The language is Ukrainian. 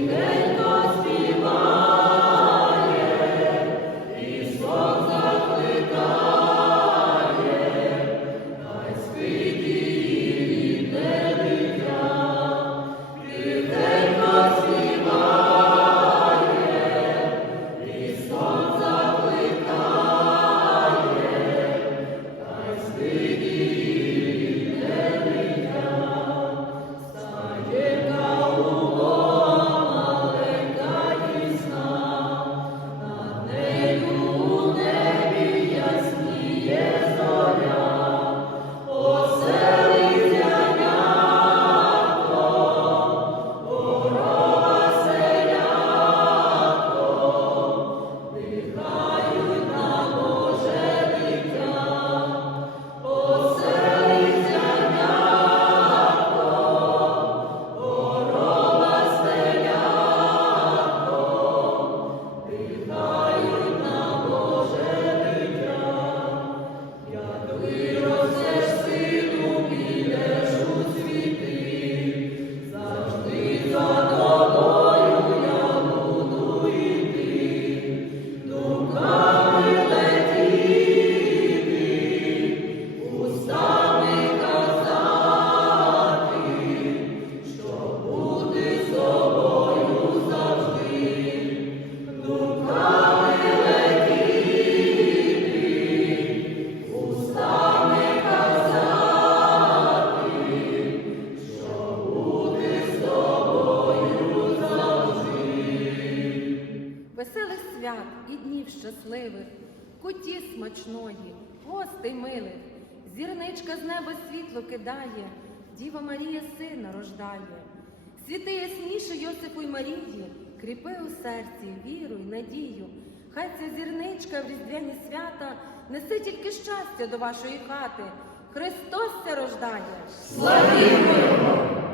இங்கு свят і днів щасливих, куті смачної, гостей милих, зірничка з неба світло кидає, Діва Марія сина рождає. Світи ясніше Йосипу й Марії, кріпи у серці віру й надію. Хай ця зірничка в різдвяні свята несе тільки щастя до вашої хати. Христос ся рождає. Славімо